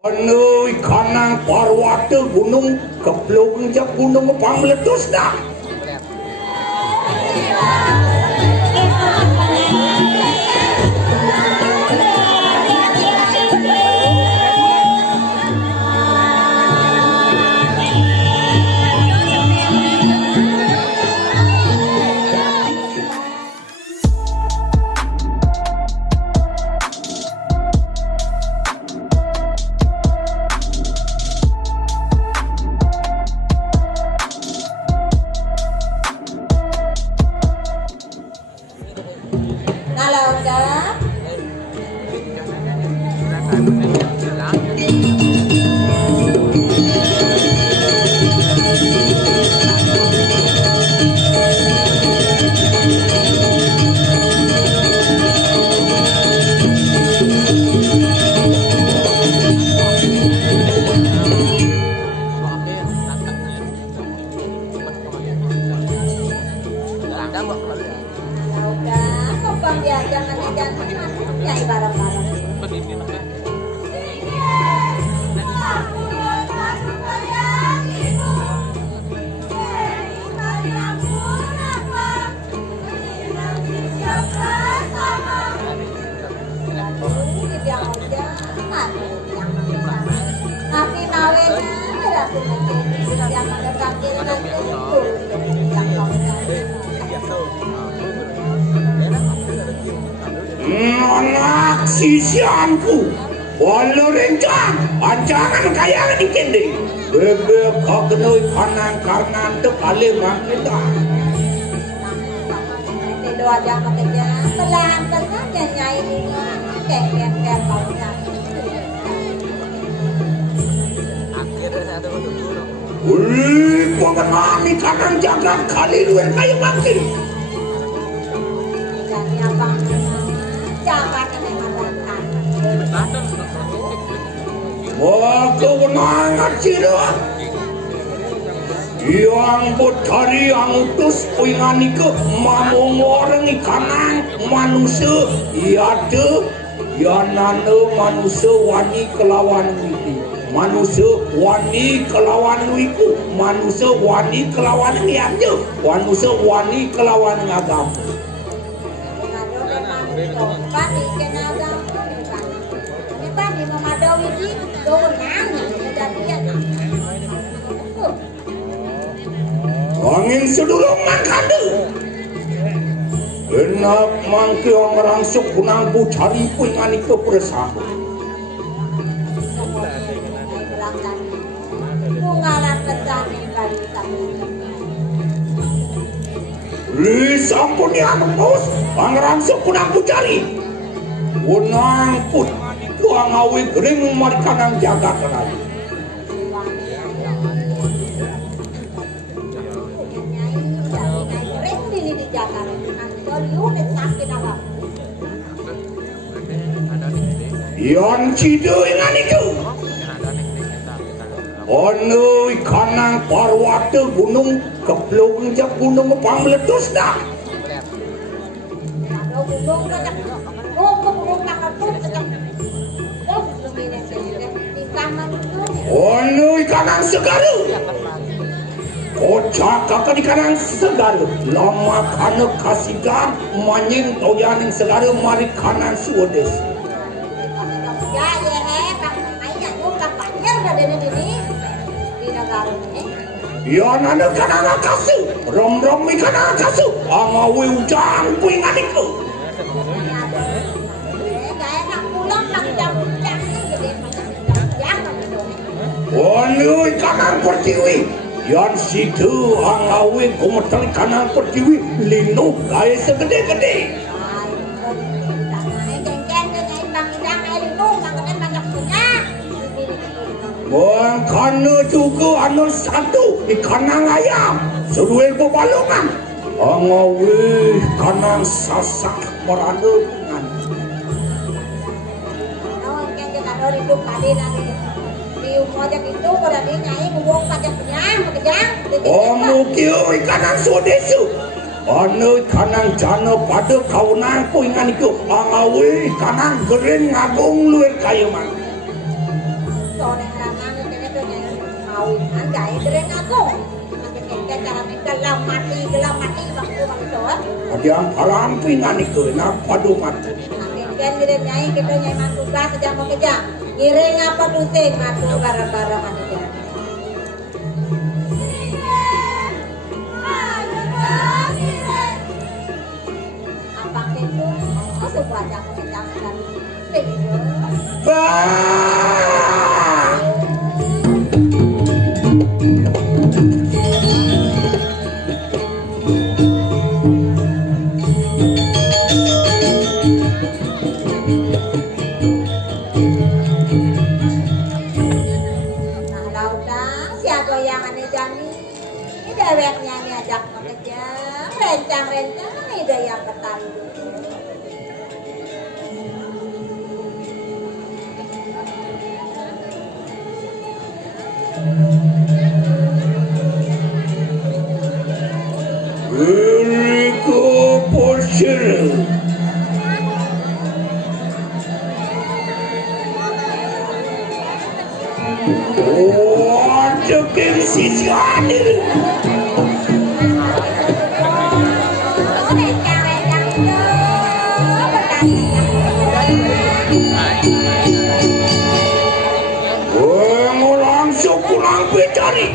Anu kanang parwata gunung keplung jak gunung pang meletus dah. Anak sisianku, walau rencang, ancangan kaya di kendi. Bebek kau kenoi kanan kanan tekali makin dah. Doa jangan kerja, pelan pelan jangan ini, kayak baunya. Akhirnya saya tuh dulu. Wih, kau kenal ni kanan jaga kali luar kayu makin. Jadi apa? Jangan yang mengatakan. Wah, kau menangat sirah. Yang butari yang utus puingani ke mamong orang ikanang manusia iade yanane manusia wani kelawan witi manusia wani kelawan wiku manusia wani kelawan iade manusia wani kelawan agama. Pani kenal dong, ini pani memadai di donang kejadian. Angin sedulungan kade. Enak mangke orang sok kunang bu cari puingani ke persahabatan. Bungalan petani kali kami. Li sampun yang bos, orang sok kunang bu cari. Kunang put, tuang awi gering marikanang jaga kenali. Yang cido ingan itu. Anu kanang parwata gunung keplung jak gunung pang meletus dah. Anu kanang segaru. Kocak kakak di kanan segaru. Lama kana kasigar manying toyan yang segaru mari kanan suodes. Ya nana kanana kasu, rom kanana kasu, angawi ujang puingan itu. Wanui kanan pertiwi, yang situ angawi komentar kanan pertiwi, lino gaya segede-gede. Wah, kana juga anu satu ikanang ayam, seruel bebalongan. Angawi kanang sasak merana dengan. Oh, mungkin ikanang sodesu. Anu kanang jana pada kawanan ko ingan itu angawi kanang gering ngagung luar kayu man. kawinan gaya dereng aku. Makin cara gelam mati bangku bangso. Ada kalampingan itu nak padu mati. Makin dereng nyai kita nyai mantu gas sejam mau kejam. Ngiring apa dusing aku barang-barang manusia. Apa itu? Masuk wajah kejam dan deweknya ngajak mengejar rencang-rencang ide yang ketandung Rico Porcher Waduh sisi hadir Ngulang suku lang pitari